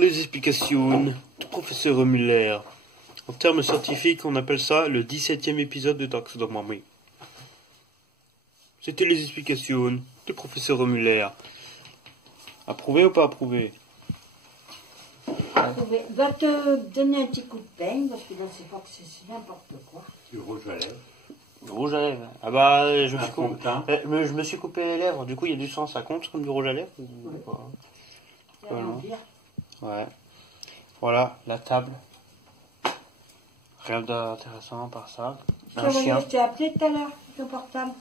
les explications du professeur Muller. En termes scientifiques, on appelle ça le 17e épisode de Taxe de Mamie. C'était les explications du professeur Muller. Approuvé ou pas approuvé? Approuvé. Va te donner un petit coup de peigne, parce que là, c'est pas que c'est n'importe quoi. Du rouge à lèvres. Du rouge à lèvres. Ah bah, je me suis coupé les lèvres, du coup il y a du sang, ça compte comme du rouge à lèvres ou pas? Ouais. Voilà, la table. Rien d'intéressant par ça. Un chien. Je t'ai appelé tout à l'heure, ton portable.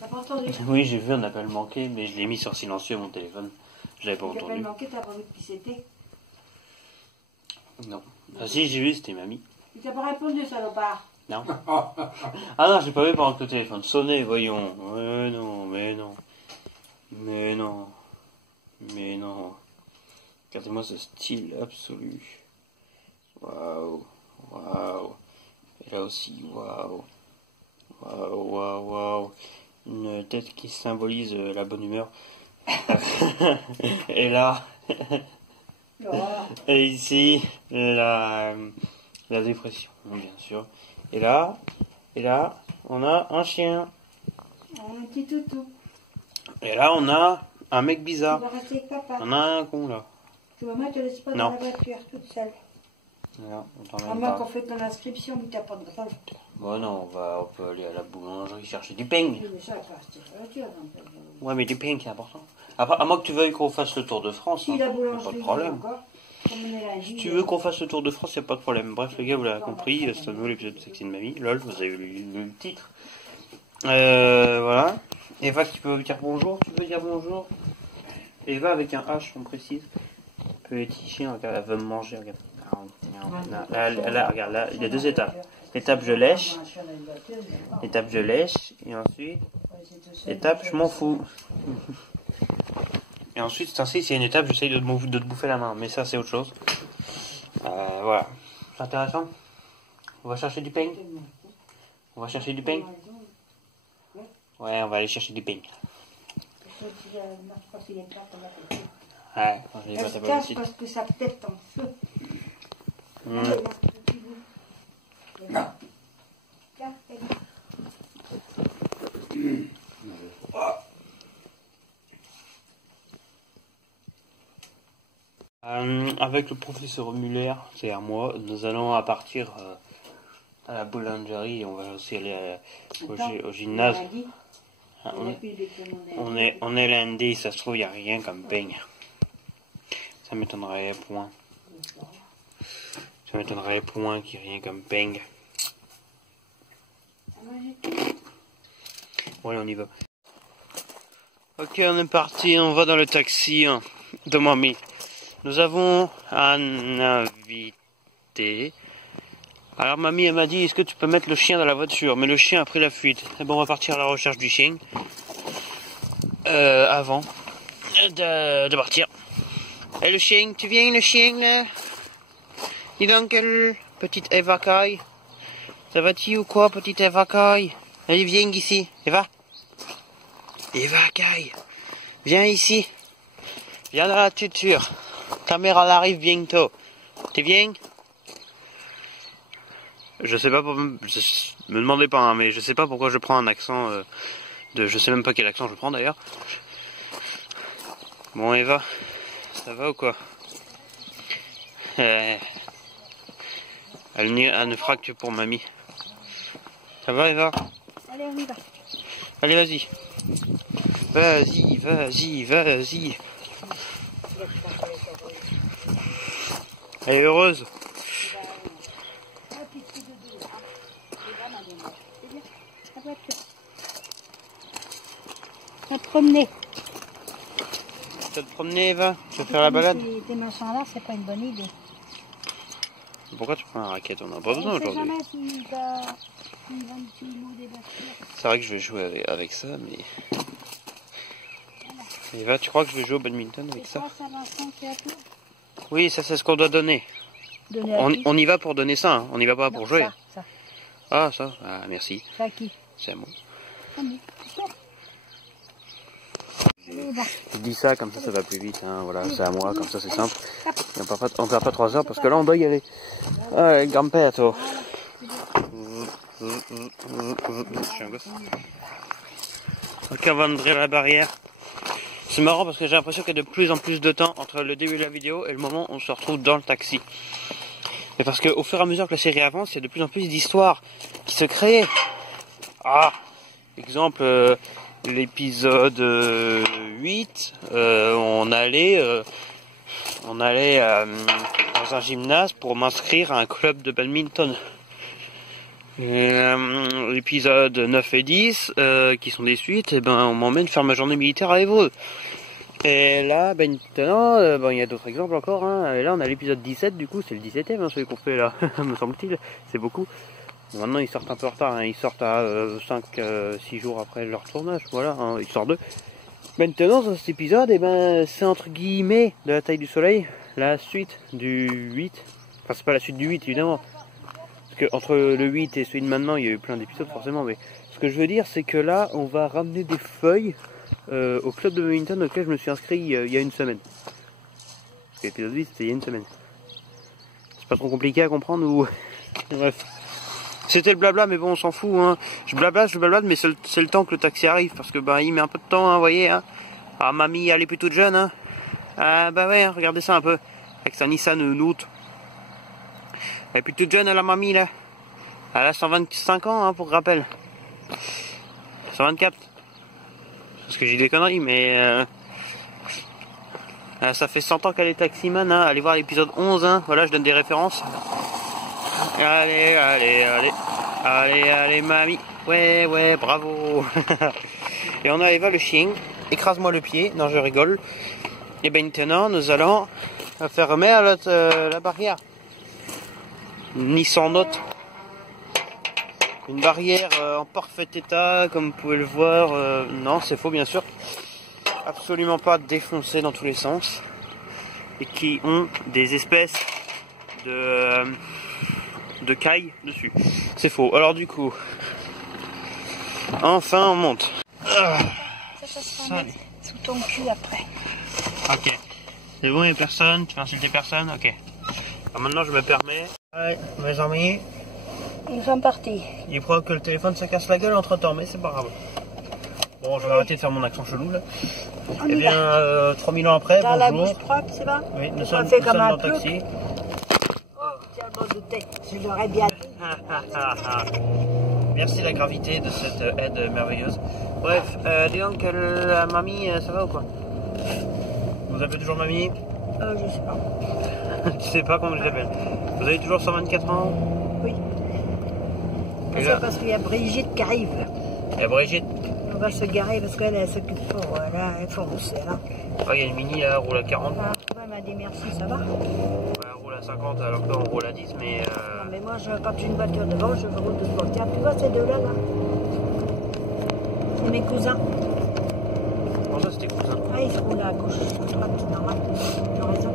T'as pas entendu? Oui, j'ai vu un appel manqué, mais je l'ai mis sur silencieux mon téléphone. Je l'avais pas entendu. L'appel manqué, t'as pas vu qui c'était? Non. Ah si, j'ai vu, c'était mamie. Il t'a pas répondu, salopard. Non. Ah non, j'ai pas vu pendant que le téléphone sonnait, voyons. Mais non, mais non. Mais non. Mais non. Regardez-moi ce style absolu. Waouh. Waouh. Et là aussi, waouh. Waouh, waouh, waouh. Une tête qui symbolise la bonne humeur. Et là. Et ici, la dépression, bien sûr. Et là, on a un chien. Un petit toutou. Et là, on a un mec bizarre. Tu vas rester avec papa. On a un con là. Tu maman te laisse pas dans la voiture toute seule. Non, on t'en À moins qu'on fait ton inscription, mais t'as pas de grave. Bon non, on peut aller à la boulangerie chercher du pain. Oui, mais ça, pas rester sur la voiture. Ouais, mais du pain, c'est important. Après, à moins que tu veuilles qu'on fasse le tour de France, Si hein, la pas boulangerie, de problème. encore. Si tu veux qu'on fasse le tour de France, il n'y a pas de problème. Bref, les gars, vous l'avez compris, c'est un nouveau épisode de Sexy de Mamie. Lol, vous avez lu le titre. Voilà. Eva, tu peux dire bonjour? Tu veux dire bonjour? Eva avec un H, on précise. Petit chien, regarde, elle veut me manger, regarde. Là, regarde, là, il y a deux étapes. L'étape je lèche. L'étape je lèche. Et ensuite, l'étape je m'en fous. Et ensuite, s'il y a une étape, j'essaye de te bouffer la main. Mais ça, c'est autre chose. Voilà. C'est intéressant. On va chercher du pain. On va chercher du pain. Ouais, on va aller chercher du pain. Ouais, quand je l'ai pas tapé aussi. Parce que sa tête en feu. Avec le professeur Muller, c'est à moi, nous allons à partir à la boulangerie et on va aussi aller au gymnase. On est lundi, ça se trouve, il n'y a rien comme peigne. Ça m'étonnerait point. Ça m'étonnerait point qu'il n'y ait rien comme peigne. Ouais, on y va. Ok, on est parti, on va dans le taxi de mamie. Nous avons un invité. Alors mamie, elle m'a dit, est-ce que tu peux mettre le chien dans la voiture? Mais le chien a pris la fuite. Et bon, on va partir à la recherche du chien. Avant de partir. Et le chien, tu viens le chien là? Dis donc, quelle petite Eva Kai. Ça va-tu ou quoi, petite Eva Kai? Allez, viens ici, Eva. Eva Kai. Viens ici. Viens dans la tuture. Ta mère, elle arrive bientôt. Tu viens? Je sais pas, me demandez pas, hein, mais je sais pas pourquoi je prends un accent je sais même pas quel accent je prends d'ailleurs. Bon, Eva, ça va ou quoi? Elle ne fera que pour mamie. Ça va, Eva? Allez, on y va. Allez, vas-y. Vas-y, vas-y, vas-y. Elle est heureuse. Va te promener. Tu vas te promener, Eva? Tu vas faire la balade? Des machins-là, c'est pas une bonne idée. Pourquoi tu prends un raquette? On n'a pas besoin aujourd'hui. Jamais s'il va des voitures. C'est vrai que je vais jouer avec ça, mais... Eva, tu crois que je vais jouer au badminton avec ça? Oui, ça c'est ce qu'on doit donner. On y va pour donner ça, hein. On n'y va pas pour jouer. Ça. Ah, ça. Ah, merci. C'est à qui? C'est à moi. À moi. Je dis ça, comme ça va plus vite, hein. Voilà, c'est à moi, comme ça c'est simple. Et on perd pas 3 heures parce que là on doit y aller. Allez, grand-père, toi. Je suis un gosse. Donc avant d'ouvrir la barrière, c'est marrant parce que j'ai l'impression qu'il y a de plus en plus de temps entre le début de la vidéo et le moment où on se retrouve dans le taxi. Mais parce qu'au fur et à mesure que la série avance, il y a de plus en plus d'histoires qui se créent. Ah, exemple, l'épisode 8, on allait dans un gymnase pour m'inscrire à un club de badminton. L'épisode 9 et 10, qui sont des suites, et on m'emmène faire ma journée militaire à Évreux. Et là, maintenant, il y a d'autres exemples encore, hein. Et là on a l'épisode 17, du coup c'est le 17ème, hein, celui qu'on fait là, me semble-t-il, c'est beaucoup. Et maintenant ils sortent un peu en retard, hein. Ils sortent à 5-6 jours après leur tournage, voilà, hein, ils sortent 2. Maintenant dans cet épisode, c'est entre guillemets de la taille du soleil, la suite du 8, enfin c'est pas la suite du 8 évidemment, parce que entre le 8 et celui de maintenant il y a eu plein d'épisodes forcément, mais ce que je veux dire c'est que là on va ramener des feuilles au club de badminton auquel je me suis inscrit il y a une semaine. Parce que l'épisode 8 c'était il y a une semaine. C'est pas trop compliqué à comprendre ou... Bref. C'était le blabla, mais bon on s'en fout, hein. Je blablate, mais c'est le temps que le taxi arrive, parce que il met un peu de temps, hein, vous voyez, hein. Ah, mamie elle est plutôt jeune, hein. Ah bah ouais, regardez ça un peu. Avec sa Nissan Note. Elle est plutôt jeune la mamie là. Elle a 125 ans, hein, pour rappel. 124. Parce que j'ai des conneries, mais ça fait 100 ans qu'elle est taximan, hein. Allez voir l'épisode 11, hein. Voilà, je donne des références. Allez, mamie. Ouais, bravo. Et on a Eva le chien. Écrase-moi le pied. Non, je rigole. Et maintenant, nous allons faire remettre la barrière. Nissan Note. Une barrière en parfait état, comme vous pouvez le voir. Non, c'est faux, bien sûr. Absolument pas défoncée dans tous les sens. Et qui ont des espèces de cailles dessus. C'est faux. Alors du coup, enfin on monte. Ça sera sous ton cul après. Ok. C'est bon, il n'y a personne. Tu vas insulter personne. Ok. Alors maintenant je me permets. Ouais, mes amis. Ils sont partis. Il croit que le téléphone ça casse la gueule entre temps, mais c'est pas grave. Bon, je vais arrêter de faire mon accent chelou là. Eh bien, 3000 ans après, t'as la bonjour. bouche propre, c'est bon? Oui, nous sommes comme dans un le taxi. Oh, tiens, bon de tête, je l'aurais bien dit. Merci la gravité de cette aide merveilleuse. Bref, dis donc, la mamie, ça va ou quoi? Vous appelez toujours mamie? Je sais pas. Tu sais pas comment je l'appelle. Vous avez toujours 124 ans? Oui. C'est parce qu'il y a Brigitte qui arrive. Il y a Brigitte. On va se garer parce qu'elle s'occupe pas. Elle faut rousser là. Ah, il y a une mini, elle roule à 40. Elle m'a dit merci, ça va? Elle roule à 50 alors qu'on roule à 10, mais... Non, mais moi, quand j'ai une voiture devant, je roule devant. Tiens, tu vois ces deux-là, là? C'est mes cousins. Comment ça, c'était cousins? Ah, ils se roulent à gauche, à droite, c'est normal. Ils ont raison.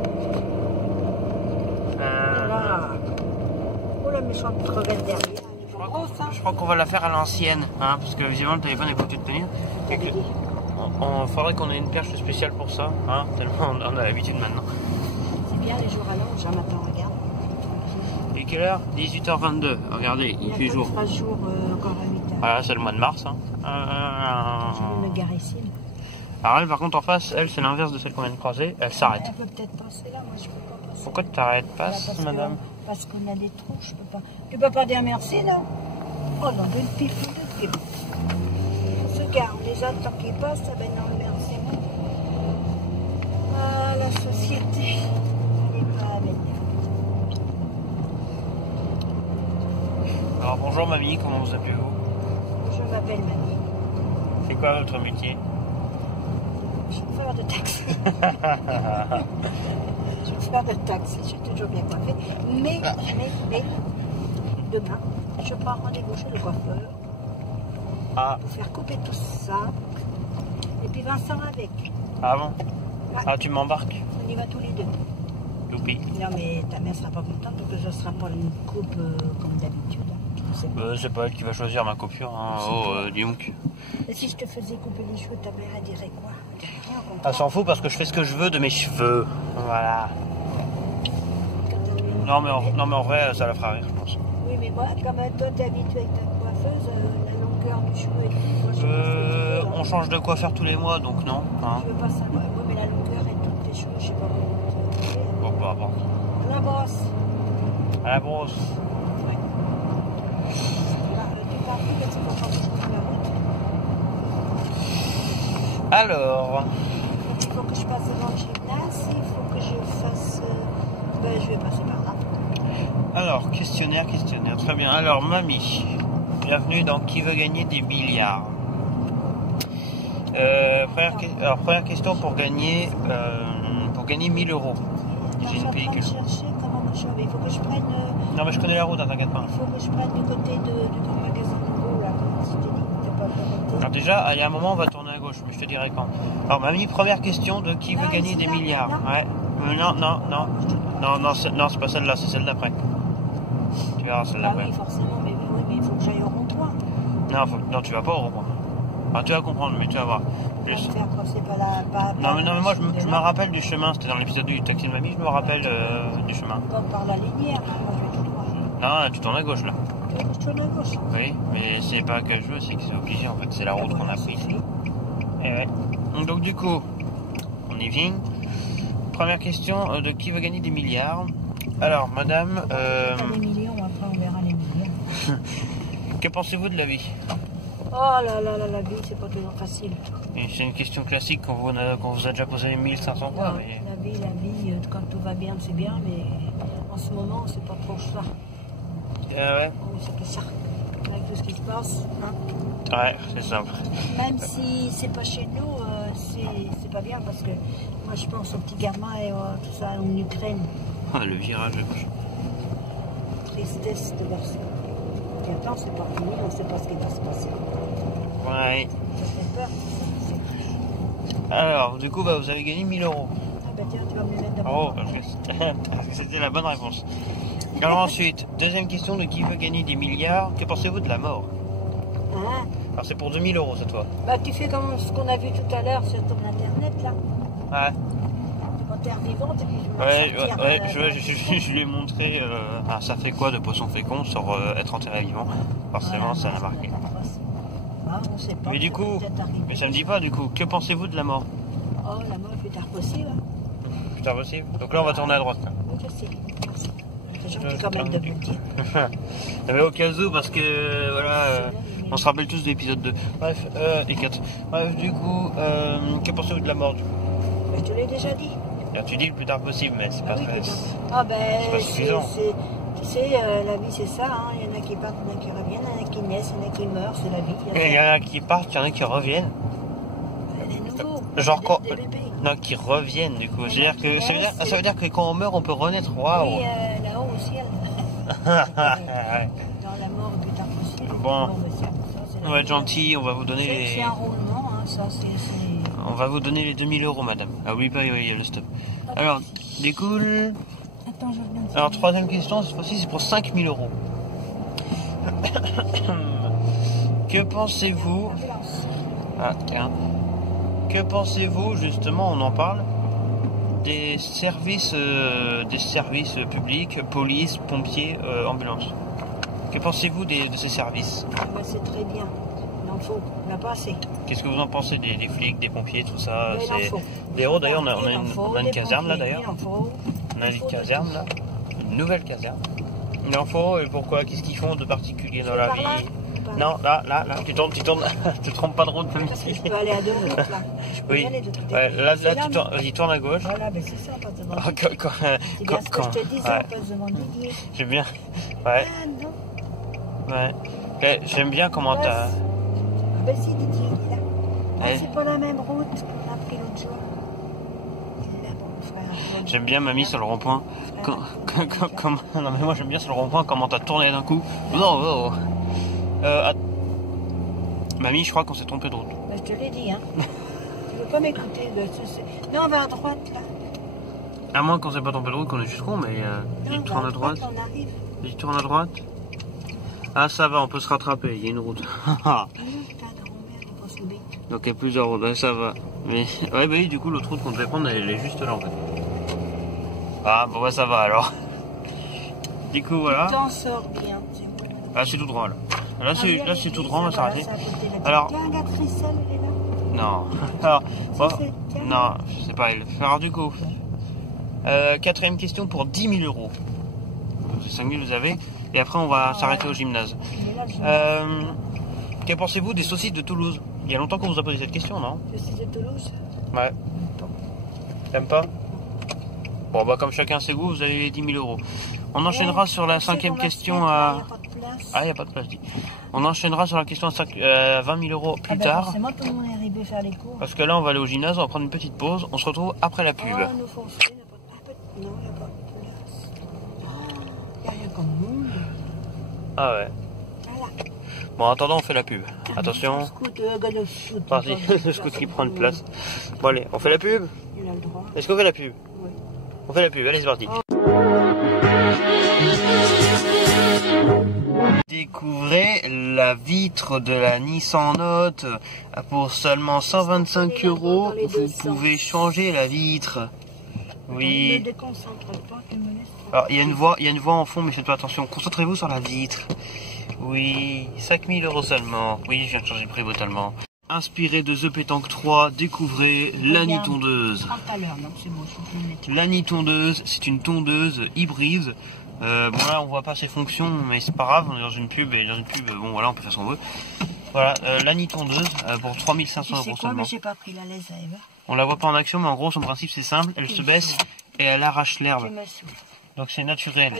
Voilà. Oh, la méchante crevette derrière. Je crois qu'on va la faire à l'ancienne, hein, parce que visiblement le téléphone est foutu de tenir. On faudrait qu'on ait une perche spéciale pour ça, hein, tellement on a l'habitude maintenant. C'est bien les jours à l'ange, hein, maintenant, regarde. Et quelle heure? 18h22, regardez, il fait jour. Il fera jour encore à 8h. Voilà, c'est le mois de mars. Hein. Je vais me garer ici. Alors elle, par contre, en face, elle, c'est l'inverse de celle qu'on vient de croiser, elle s'arrête. Elle peut peut-être passer là, moi je peux pas passer. Pourquoi tu t'arrêtes pas, madame? Parce qu'on a des trous, je peux pas. Tu peux pas dire merci là? Oh non, d'une pif de pied. On se gare, les autres tant qu'ils passent, ça va non, merci. Ah, la société, elle n'est pas avec. Alors bonjour mamie, comment vous appelez-vous? Je m'appelle Mamie. C'est quoi votre métier? Chauffeur de taxi. Chauffeur de taxi, je suis toujours bien coiffée. Mais, demain, je prends rendez-vous chez le coiffeur pour faire couper tout ça. Et puis Vincent avec. Ah bon? Ouais. Ah, tu m'embarques? On y va tous les deux. Youpi. Non, mais ta mère sera pas contente parce que ce sera pas une coupe comme d'habitude. C'est pas elle qui va choisir ma coiffure, hein. Oh, dis donc. Et si je te faisais couper les cheveux, ta mère, elle dirait quoi? Elle dirait rien, au contraire. Elle s'en fout parce que je fais ce que je veux de mes cheveux. Voilà. Non mais en vrai, ça la fera rire, je pense. Oui, mais moi, comme toi, t'es habitué avec ta coiffeuse, la longueur du cheveu et tout, moi, je On change de coiffeur tous les mois, donc non. Hein. Je veux pas savoir. Oui, mais la longueur et tous tes cheveux, je sais pas comment. Bon, peu importe. À la brosse. À la brosse. Ouais. Tu pars plus parce qu'on change de la route. Alors, Il faut que je passe devant le gymnase, il faut que je fasse... Ben, je vais passer par là. questionnaire. Très bien. Alors, mamie, bienvenue dans Qui veut gagner des milliards. Première question pour gagner 1000 euros. J'ai une pellicule. Chercher comment que je vais. Il faut que je prenne... Non, mais je connais la route, hein, t'inquiète pas. Il faut que je prenne du côté du grand magasin de l'eau, là, comme je t'ai dit, t'es pas connecté. Alors déjà, il y a un moment, on va tourner à gauche, mais je te dirai quand. Alors, mamie, première question de qui veut gagner des milliards. Ouais. Non, c'est pas celle-là, c'est celle d'après. Tu verras celle d'après. Oui, forcément, mais il faut que j'aille au rond-point. Non, tu vas pas au rond-point. Enfin, tu vas comprendre, mais tu vas voir. Juste. Faire quand c'est pas là. Non, mais moi, je me rappelle du chemin. C'était dans l'épisode du taxi de mamie, je me rappelle du chemin. Pas par la linéaire, hein, moi je vais tout droit. Non, tu tournes à gauche, là. Je tourne à gauche. Oui, mais c'est pas que je veux, c'est que c'est obligé, en fait. C'est la route qu'on a prise. Et ouais. Donc, du coup, on y vient. Première question de qui veut gagner des milliards. Alors, madame... Pas des millions, après on verra les millions. Que pensez-vous de la vie? Oh là là, la vie, c'est pas toujours facile. C'est une question classique qu'on vous a déjà posée 1500 fois. Mais... La vie, quand tout va bien, c'est bien, mais en ce moment, c'est pas trop ça. Ouais. C'est que ça, avec tout ce qui se passe. Hein. Ouais, c'est simple. Même si c'est pas chez nous, c'est pas bien parce que moi je pense aux petits gamins et tout ça en Ukraine. Ah, le virage de gauche. Tristesse de voir ça. Et attends, c'est pas fini, on sait pas ce qui va se passer. Ouais. Ça fait peur. Alors, du coup, vous avez gagné 1000 euros. Ah bah tiens, tu vas me les mettre d'abord. Oh, parce que c'était la bonne réponse. Alors ensuite, deuxième question de qui veut gagner des milliards. Que pensez-vous de la mort? Hein? Alors c'est pour 2000 euros cette fois. Bah tu fais comme ce qu'on a vu tout à l'heure sur ton internet là. Ouais. Quand t'es vivante et puis je lui ai montré ça fait quoi de poisson fécond sur être enterré vivant. Forcément, ça l'a marqué. Ah, on sait pas. Mais du coup, mais ça me dit pas du coup, que pensez-vous de la mort? Oh, la mort le plus tard possible. Plus tard possible. Donc là on va tourner à droite. Là. Oui, je sais. C'est gentil quand même de me le dire. Mais au cas où, parce que voilà, on se rappelle tous de l'épisode 2. Bref, et 4. Bref, du coup, que pensez-vous de la mort du coup? Je te l'ai déjà dit. Alors, tu dis le plus tard possible, mais c'est pas très. Ah ben, c'est pas suffisant. Tu sais, la vie c'est ça, hein. Il y en a qui partent, il y en a qui reviennent, il y en a qui naissent, il y en a qui meurent, c'est la vie. Il y en a qui partent, il y en a qui reviennent. Les nouveaux, genre quoi? des bébés. Non, qui reviennent du coup. Ça veut dire que quand on meurt, on peut renaître. Waouh! Oui, là-haut au ciel. Dans la mort le plus tard possible. Bon, Ça, on va être gentil, on va vous donner les. C'est un roulement, hein, ça c'est. On va vous donner les 2000 euros, madame. Ah oui, pas, il y a le stop. Alors, du coup. Attends, je reviens. Alors, troisième question, cette fois-ci, c'est pour 5000 euros. Que pensez-vous. Ah, tiens. Que pensez-vous, justement, on en parle, des services publics, police, pompiers, ambulance? Que pensez-vous de ces services? C'est très bien. Il en faut. Il n'y en a pas assez. Qu'est-ce que vous en pensez des flics, des pompiers, tout ça? Mais il en faut. Des héros, d'ailleurs, on a une caserne là, d'ailleurs. On a une caserne là. Une nouvelle caserne. Il en faut, et pourquoi? Qu'est-ce qu'ils font de particulier dans la vie? Non, là, tu tournes, tu te trompes pas de route même si. Je peux aller à 2 minutes là. Je peux oui. y aller de tout ouais, là tu tournes, vas-y, tourne à gauche. Voilà, ben c'est ça, on passe devant. C'est bien ce que je te disais, on passe devant Didier. J'aime bien. Ouais. Ah non. Ouais. J'aime bien comment t'as. Ah ben si, Didier, il est là. Ah, c'est pas la même route qu'on a pris l'autre jour. Il est là pour mon frère. J'aime bien mamie sur le rond-point. Non mais moi j'aime bien sur le rond-point comment t'as tourné d'un coup. Oh. Mamie, je crois qu'on s'est trompé de route. Bah, je te l'ai dit, hein. Tu veux pas m'écouter. Non, on va à droite, là. À moins qu'on s'est pas trompé de route, qu'on est juste con, mais il tourne à droite. On arrive. Il tourne à droite. Ah, ça va, on peut se rattraper, il y a une route. Donc il y a plusieurs routes, ouais, ça va. Mais ouais, bah oui, du coup, l'autre route qu'on devait prendre, elle est juste là en fait. Ah, bon, bah ça va alors. Du coup, voilà. Tu t'en sors bien. Là, c'est tout droit là. Là, c'est tout droit, on va s'arrêter. Alors. Alors. Regarde, Christelle, elle est là. Non. Alors, bon, c'est non, je sais pas. Alors, du coup, quatrième question pour 10 000 euros. 5 000, vous avez. Et après, on va s'arrêter au gymnase. Que pensez-vous des saucisses de Toulouse? Il y a longtemps qu'on vous a posé cette question, non? Saucisses de Toulouse? Ouais. T'aimes pas? Bon, bah, comme chacun ses goûts, vous avez 10 000 euros. On enchaînera sur la cinquième question à... Ah, il n'y a pas de place, dit. On enchaînera sur la question à 20 000 euros plus tard. Forcément, tout le monde est arrivé faire les cours. Parce que là, on va aller au gymnase, on va prendre une petite pause. On se retrouve après la pub. Oh, nous foncer, non, il n'y a pas de place. Il n'y a rien comme monde. Ah ouais. Voilà. Bon, en attendant, on fait la pub. Attention. Le scout, Vas-y, le scout qui prend une place. Bon, allez, on fait la pub? Il a le droit. Est-ce qu'on fait la pub? Oui. On fait la pub, allez, c'est parti. Découvrez la vitre de la Nissan Note. Pour seulement 125 €, vous pouvez changer la vitre. Oui. Ne déconcentre pas, tu me laisses. Alors, il y a une voix en fond, mais faites-toi attention. Concentrez-vous sur la vitre. Oui, 5 000 € seulement. Oui, je viens de changer le prix brutalement. Inspiré de The Pétanque 3, découvrez l'Annie tondeuse. L'Annie tondeuse, c'est une tondeuse hybride. Bon là on voit pas ses fonctions, mais c'est pas grave, on est dans une pub et dans une pub, bon voilà, on peut faire ce qu'on veut. Voilà, l'Annie tondeuse pour 3 500 € seulement. Mais j'ai pas pris la laisse, Eva. On la voit pas en action, mais en gros son principe c'est simple, elle se baisse et elle arrache l'herbe. Donc c'est naturel,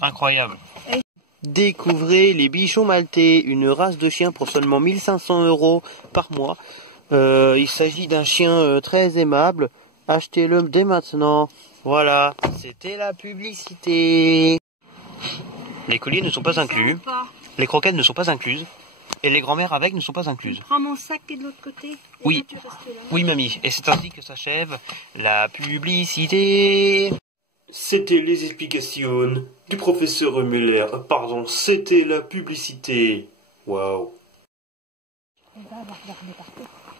incroyable. Découvrez les bichons maltais, une race de chien pour seulement 1500 € par mois. Il s'agit d'un chien très aimable. Achetez-le dès maintenant. Voilà, c'était la publicité. Les colliers ne sont pas inclus. Les croquettes ne sont pas incluses. Et les grand-mères avec ne sont pas incluses. Prends mon sac qui est de l'autre côté. Oui, oui mamie. Et c'est ainsi que s'achève la publicité. C'était les explications du professeur Muller. Pardon, c'était la publicité. Waouh.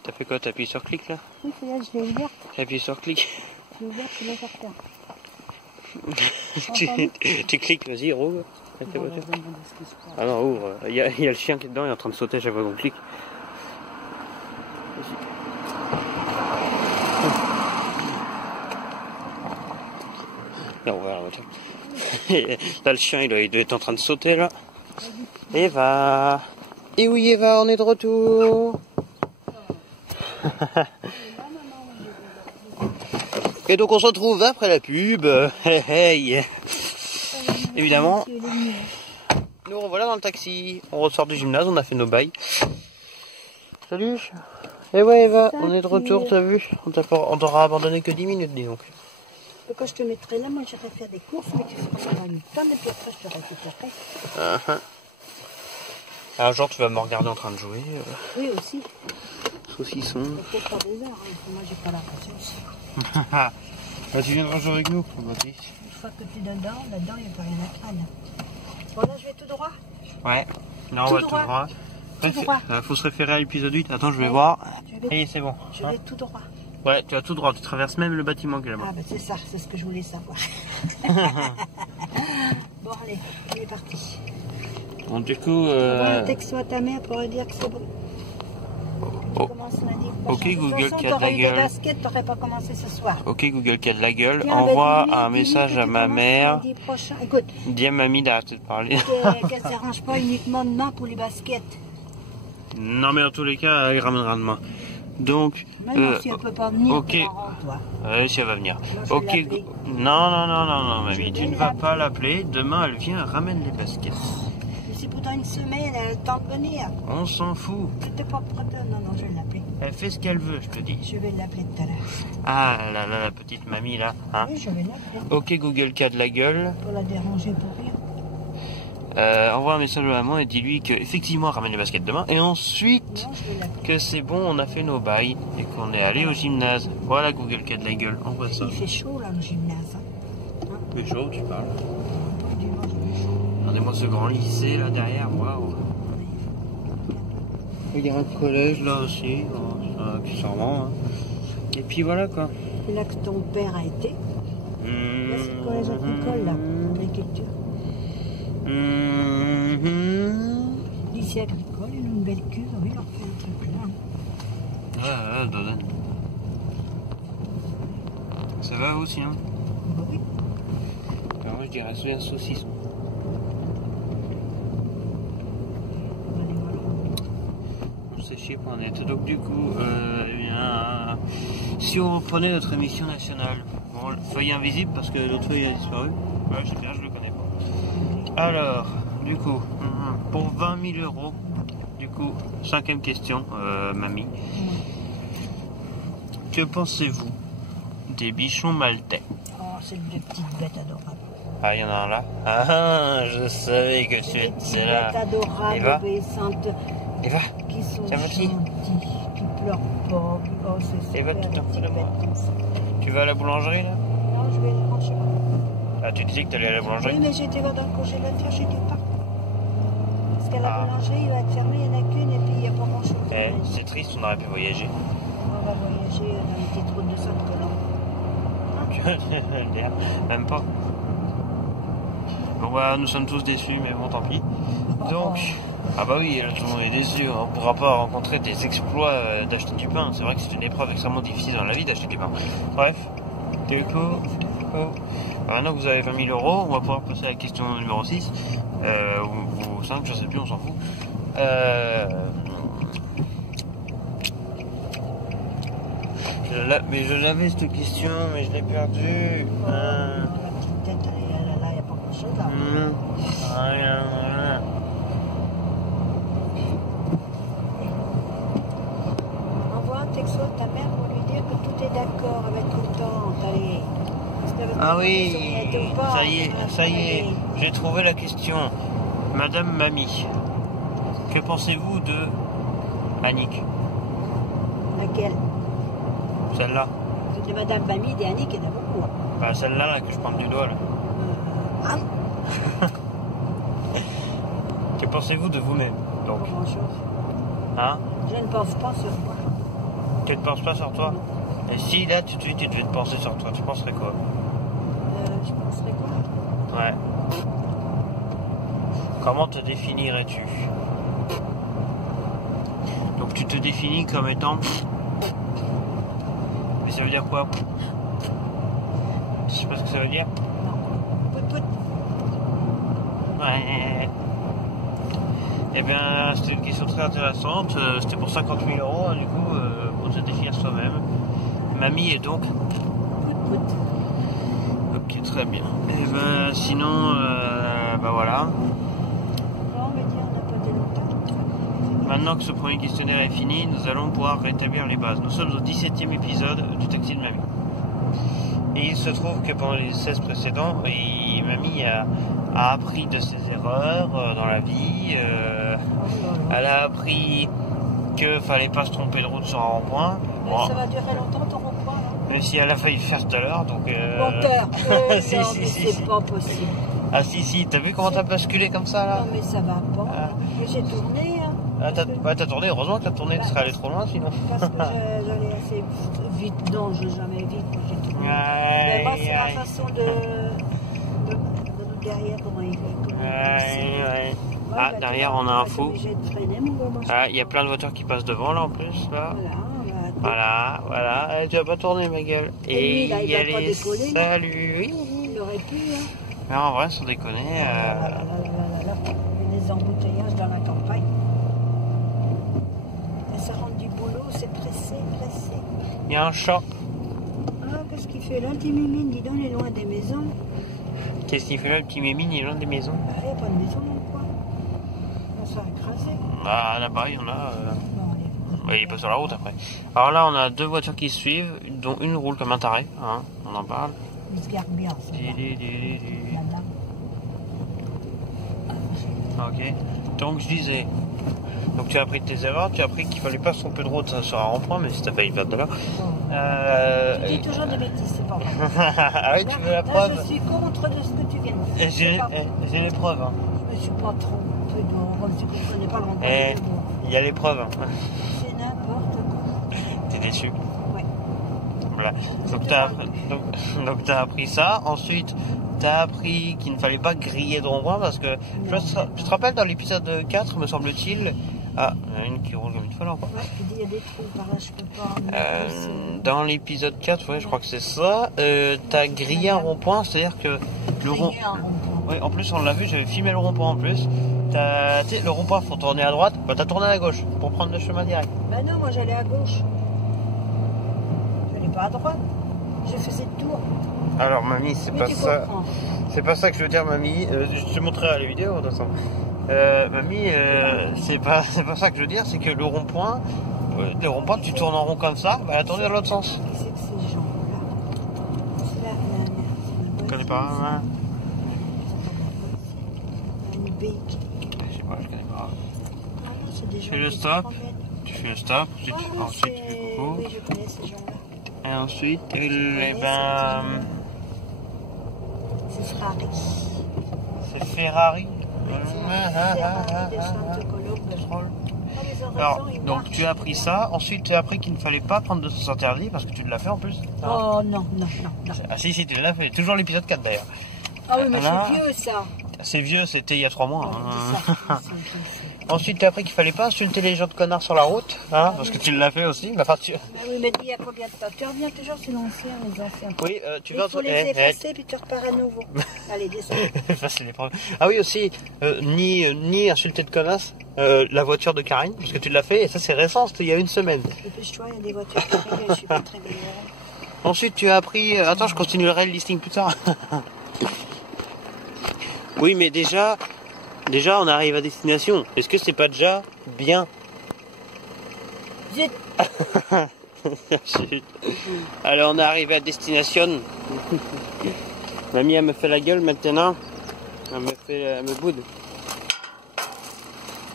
T'as fait quoi? T'as appuyé sur clic là? Oui, c'est là, je l'ai ouverte. T'as appuyé sur clic? Je l'ai ouverte, je l'ai sortie. Tu cliques, vas-y, rouvre. Ah non, ouvre. Il y a le chien qui est dedans, il est en train de sauter à chaque fois qu'on clique. Non, voilà, là, le chien, il doit être en train de sauter, là. Eva. Et oui, Eva, on est de retour. Et donc, on se retrouve après la pub. Hey. Évidemment, nous revoilà dans le taxi. On ressort du gymnase, on a fait nos bails. Salut. Et ouais, Eva, on est de retour, t'as vu? On t'aura abandonné que 10 minutes, dis donc. Quand je te mettrai là, moi j'irai faire des courses, mais tu feras dans une tonne et puis après je te récupérerai. Un jour tu vas me regarder en train de jouer. Oui, aussi. Saucisson. Peut-être pas des heures, hein, moi j'ai pas la patience. Bah, tu viendras jouer avec nous, Une fois que tu es dedans, là-dedans il n'y a pas rien à craindre. Bon là je vais tout droit. Ouais, non, on va tout droit. Faut se référer à l'épisode 8. Attends, je vais voir. Et c'est bon. Je vais tout droit. Ouais, tu vas tout droit, tu traverses même le bâtiment qui est là-bas. Ah bah c'est ça, c'est ce que je voulais savoir. Bon allez, on est parti. Bon du coup... Un texto à ta mère pour lui dire que c'est bon. Oh. Ok Google qui a de la gueule. Basket, t'aurais pas commencé ce soir. Ok Google qui a de la gueule, tiens, envoie un message à ma mère. Écoute, dis à mamie d'arrêter de parler. Qu'elle ne s'arrange pas uniquement demain pour les baskets. Non mais en tous les cas, elle ramènera demain. Donc, même si elle peut pas venir, ok. Si elle va venir. Moi, ok. Non, mamie, tu ne vas pas l'appeler. Demain, elle vient, elle ramène les baskets. Mais c'est pourtant une semaine, elle a le temps de venir. On s'en fout. T'es pas prête? Non, je vais l'appeler. Elle fait ce qu'elle veut, je te dis. Je vais l'appeler tout à l'heure. Ah là, la petite mamie là. Hein, oui, je vais l'appeler. Ok, Google qui a de la gueule. Pour la déranger pour rien. Envoie un message à maman et dis-lui qu'effectivement elle ramène les baskets demain. Et ensuite, non, que c'est bon, on a fait nos bails et qu'on est allé au gymnase. Voilà Google qui a de la gueule. Envoie ça. Il fait chaud là, le gymnase. Il fait chaud, tu parles. Regardez-moi ce grand lycée là derrière, waouh. Il y a un collège là aussi, sûrement. Hein. Et puis voilà quoi. C'est là que ton père a été. Là, c'est le collège agricole, là, l'agriculture. Lycée agricole, une belle cuve, oui, leur fait un truc là. Ouais, Dodan. Ça va vous sinon? Oui. Alors moi je dirais un saucisson. C'est chier.net. Donc du coup, eh bien, si on reprenait notre émission nationale, bon, feuille invisible parce que l'autre feuille a disparu. Ouais, je sais bien, je le connais pas. Alors, du coup, pour 20 000 €, du coup, 5e question, mamie. Que pensez-vous des bichons maltais? Oh, c'est une petite bête adorable. Ah, il y en a un là. Ah, je savais que tu étais là. Bête adorable, Eva, obéissante, Eva, qui sont tiens, gentils, qui pleurent pas, qui... Oh, c'est Eva, super, tu t'en fous petite de moi. bête comme ça. tu vas à la boulangerie là? Non, je vais le manger. Ah, tu disais que tu allais à la Oui, boulangerie? mais j'étais voir dans le congélateur, j'ai dit pas. Parce qu'à la Ah. boulangerie, il va être fermé, il n'y en a qu'une et puis il n'y a pas grand chose. Eh, c'est triste, on aurait pu voyager. On va voyager dans les petites routes de Sainte-Colombe. Même pas. Bon bah nous sommes tous déçus, mais bon tant pis. Donc, ah bah oui, là tout le monde est déçu. On ne pourra pas rencontrer des exploits d'acheter du pain. C'est vrai que c'est une épreuve extrêmement difficile dans la vie d'acheter du pain. Bref, du coup, maintenant que vous avez 20 000 €, on va pouvoir passer à la question numéro 6. Ou 5, je sais plus, on s'en fout. Mais je l'avais cette question, mais je l'ai perdue. La petite tête, là, il n'y a pas grand chose là. Rien. Envoie un texto de ta mère pour lui dire que tout est d'accord, elle va être contente. Allez. Parce qu'elle va te Ah demander oui, si elle était ou pas. ça y est, j'ai trouvé la question. Madame Mamie, que pensez-vous de Annick? Laquelle? Celle-là. De Madame Mamie, des Annick, il y en a beaucoup. Hein. Bah, celle-là là, que je pointe du doigt là. Ah, Que pensez-vous de vous-même donc? pas grand chose. Hein? Je ne pense pas sur moi. Tu ne penses pas sur toi? Et si là tout de suite tu devais te penser sur toi, tu penserais quoi? Je penserais quoi? Ouais. Comment te définirais-tu? Donc tu te définis comme étant... Mais ça veut dire quoi? Je sais pas ce que ça veut dire. Non. Pout pout. Ouais. Eh bien, c'était une question très intéressante. C'était pour 50 000 €, hein, du coup, pour se définir soi-même. Mamie est donc... Pout pout. Ok, très bien. Et ben, sinon, bah voilà. Non, mais dire, on n'a pas été longtemps. Maintenant que ce premier questionnaire est fini, nous allons pouvoir rétablir les bases. Nous sommes au 17e épisode du Taxi de Mamie. Et il se trouve que pendant les 16 précédents, Mamie a appris de ses erreurs dans la vie. Elle a appris qu'il fallait pas se tromper de route sur un rond-point. Mais Bon, ça va durer longtemps ton rond-point là. même si elle a failli le faire tout à l'heure, donc... Menteur. Si, Non, si, mais si, c'est si. pas possible. Ah si, t'as vu comment t'as basculé comme ça là? Non, mais ça va pas. Ah. Mais j'ai tourné. Hein, Ah, parce que- t'as tourné, heureusement que t'as tourné, tu serais allé trop loin sinon. Parce que j'allais assez vite. Non, je vais jamais vite quand j'ai tourné. Mais moi, c'est ma façon de derrière comment il fait. Ouais. Ouais, Ah, bah, derrière, tu vois, on a un va être fou. obligé de freiner, mon gars, moi, je- Ah, il y a plein de voitures qui passent devant là en plus là. Voilà, Voilà. Eh, tu vas pas tourner ma gueule. Et lui, là, il il y a va pas les décoller, là. salut. Oui. il aurait pu. Hein. Mais en vrai, sans déconner. Il y a des embouteillages dans la campagne. Et ça rentre du boulot, c'est pressé. Il y a un chat. Ah, qu'est-ce qu'il fait là, le petit Mimine? Dis donc, il est loin des maisons. Qu'est-ce qu'il fait là, le petit Mémine, il est loin des maisons? Ah, il n'y a pas de maison dans le coin. On s'est écrasé. Ah, là-bas, il y en a. Bon, allez. Ouais, il passe sur la route après. Alors là, on a deux voitures qui se suivent, dont une roule comme un taré. Hein, on en parle. Il se garde bien, ça va. Là-bas. Ok. Donc je disais. Donc tu as appris de tes erreurs, tu as appris qu'il fallait pas se tromper de route sur un rond-point, mais si t'as failli perdre de là. Tu dis toujours des bêtises, c'est pas vrai. Ah oui, tu veux la Là, preuve? je suis contre de ce que tu viens de dire. J'ai les preuves. Hein. Je me je suis pas trop. Un peu d'eau, comme si je connais pas le rond-point. Eh, il y a l'épreuve. Hein. C'est n'importe quoi. T'es déçu. Ouais. Voilà. Donc t'as appris ça. Ensuite, t'as appris qu'il ne fallait pas griller de rond-point parce que je te rappelle dans l'épisode 4, me semble-t-il. Ah, il y en a une qui roule comme une folle encore. Ouais, tu dis il y a des trous par là, je peux pas. Dans l'épisode 4, ouais, je crois que c'est ça. T'as grillé un rond-point, c'est-à-dire que le rond. Oui, en plus on l'a vu, j'avais filmé le rond-point en plus. Tu sais, le rond-point, faut tourner à droite, bah t'as tourné à gauche pour prendre le chemin direct. Bah non, moi j'allais à gauche. J'allais pas à droite. Je faisais le tour. Alors mamie, c'est pas ça. Comprends. C'est pas ça que je veux dire, mamie. Je te montrerai les vidéos de toute façon. Mamie, c'est pas ça que je veux dire, c'est que le rond-point, tu tournes en rond comme ça, bah la tourner dans l'autre sens. Qu'est-ce que c'est ces gens-là? C'est la Je connais pas, hein. Une béque. Je sais pas, je connais pas. Ah non, c'est des gens. Tu fais le qui stop, se promènent. tu fais le stop, ensuite tu fais coucou. Oui, je connais ces gens-là. Et ensuite, C'est Ferrari. c'est Ferrari. Ferrari de Santa Colombe. Alors, donc tu as appris ça, ensuite tu as appris qu'il ne fallait pas prendre de sens interdit parce que tu l'as fait en plus. Oh non. Ah si, tu l'as fait, toujours l'épisode 4 d'ailleurs. Ah oui, mais Là, c'est vieux ça. c'est vieux, c'était il y a 3 mois. Hein. Je sais. Ensuite tu as appris qu'il fallait pas insulter les gens de connards sur la route, hein, parce que tu l'as fait aussi. Mais enfin, Mais oui, mais il y a combien de temps? Tu reviens toujours sur l'ancien, les anciens. Oui, tu Il vas... faut les effacer puis tu repars à nouveau. Allez, descends. C'est les problèmes. Ah oui aussi, ni insulter de connasse la voiture de Karine, parce que tu l'as fait, et ça c'est récent, c'était il y a une semaine. Dépêche-toi, il y a des voitures qui arrivent, je suis pas très bien. Ensuite tu as appris... Attends, je continuerai le listing plus tard. Oui, mais déjà on arrive à destination. Est-ce que c'est pas déjà bien? Zut. Chut. Alors on est arrivé à destination. Mamie elle me fait la gueule maintenant. Elle me boude.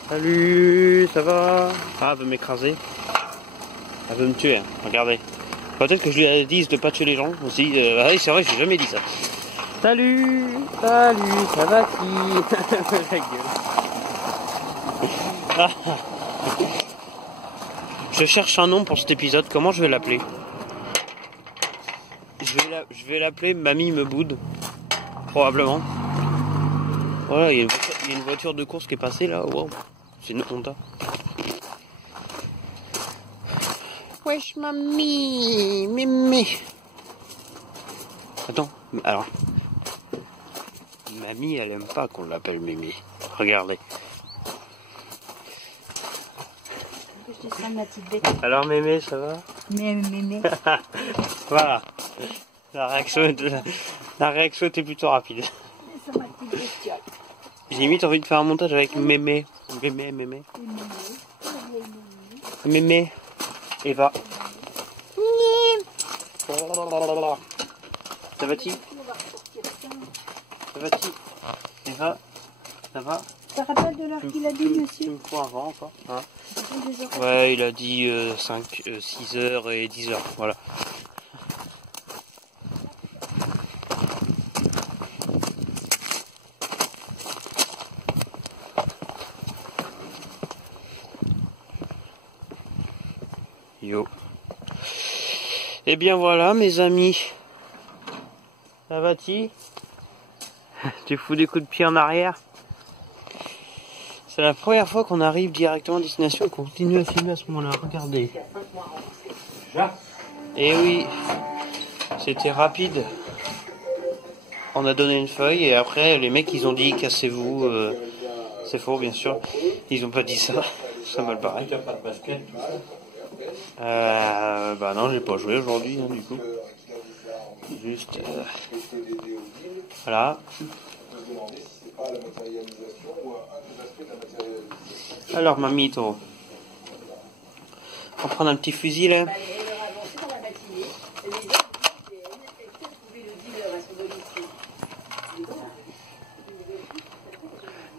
Salut, ça va? Ah, elle veut m'écraser. Elle veut me tuer, hein. Regardez. Peut-être que je lui dise de pas tuer les gens aussi. Oui, c'est vrai, j'ai jamais dit ça. Salut, ça va qui? La gueule. Ah. Je cherche un nom pour cet épisode, comment je vais l'appeler? Je vais l'appeler Mamie me boude. Probablement. Voilà, il y a une voiture de course qui est passée là, wow. C'est une Honda. Wesh mamie, mémé. Attends, alors. Mamie, elle aime pas qu'on l'appelle mémé. Regardez. Alors mémé, ça va? Mémé. Voilà. La réaction était plutôt rapide. J'ai limite envie de faire un montage avec mémé. Mémé. Eva. Ça va-t-il? Ça va-t-il? Eva, ça va? Ça rappelle de l'heure qu'il a dit, monsieur? Tu me fous un vent encore, hein? Ouais, il a dit 6 heures et 10 heures, voilà. Yo. Et bien voilà mes amis. Ça va-t-il? Tu fous des coups de pied en arrière? C'est la première fois qu'on arrive directement à destination et qu'on continue à filmer à ce moment-là. Regardez. Et oui, c'était rapide. On a donné une feuille et après les mecs ils ont dit cassez-vous. C'est faux bien sûr. Ils ont pas dit ça. Ça mal paraît. Bah non, j'ai pas joué aujourd'hui hein, du coup. Juste voilà. Alors mamito, on va prendre un petit fusil là.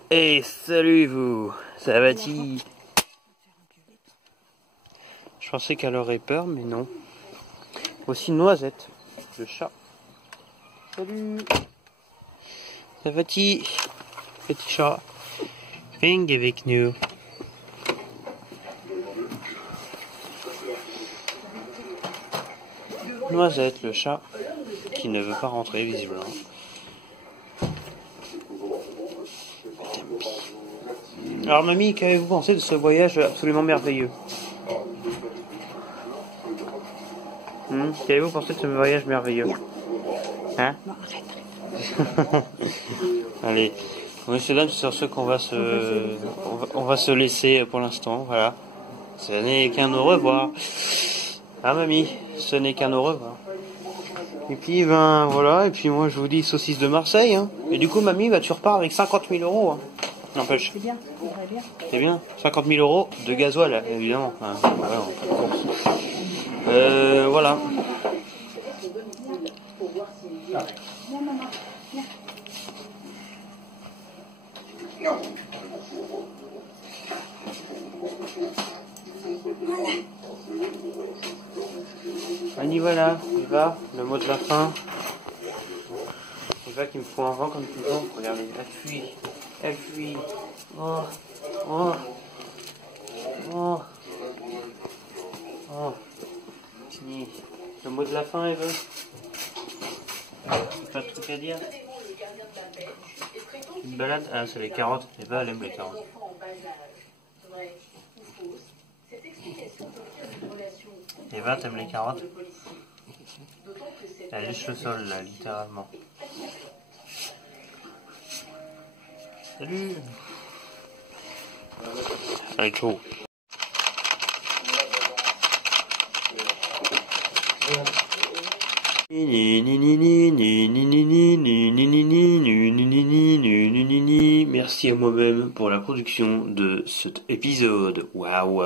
Hey, salut vous, ça va-t-il? Je pensais qu'elle aurait peur, mais non. Aussi Noisette, le chat. Salut. Ça va-t-il, petit chat? Ring avec nous. Noisette, le chat, qui ne veut pas rentrer visiblement. Alors mamie, qu'avez-vous pensé de ce voyage absolument merveilleux? Qu'avez-vous pensé de ce voyage merveilleux? Hein? Non, arrête. Allez, messieurs dames, c'est sur ce qu'on va on va se laisser pour l'instant, voilà. Ce n'est qu'un au revoir. Ah mamie, ce n'est qu'un au revoir. Et puis ben voilà, et puis moi je vous dis saucisse de Marseille, hein. Et du coup mamie, bah, tu repars avec 50 000 euros, hein. N'empêche. C'est bien, c'est très bien. C'est bien, 50 000 euros de gasoil, évidemment. Hein, voilà, on fait la course. Voilà. Non, maman, viens. Annie, voilà, il va, le mot de la fin. Il va qu'il me faut un vent comme toujours. Regardez, elle fuit. Elle fuit. Oh. Oh. Oh. Oh. Fini. Le mot de la fin, Eve. Pas de truc à dire. Une balade. Ah, c'est les carottes. Eva, elle aime les carottes. Eva, t'aimes les carottes? Elle lèche le sol, là, littéralement. Salut! Allez, ciao! Merci à moi-même pour la production de cet épisode. Waouh!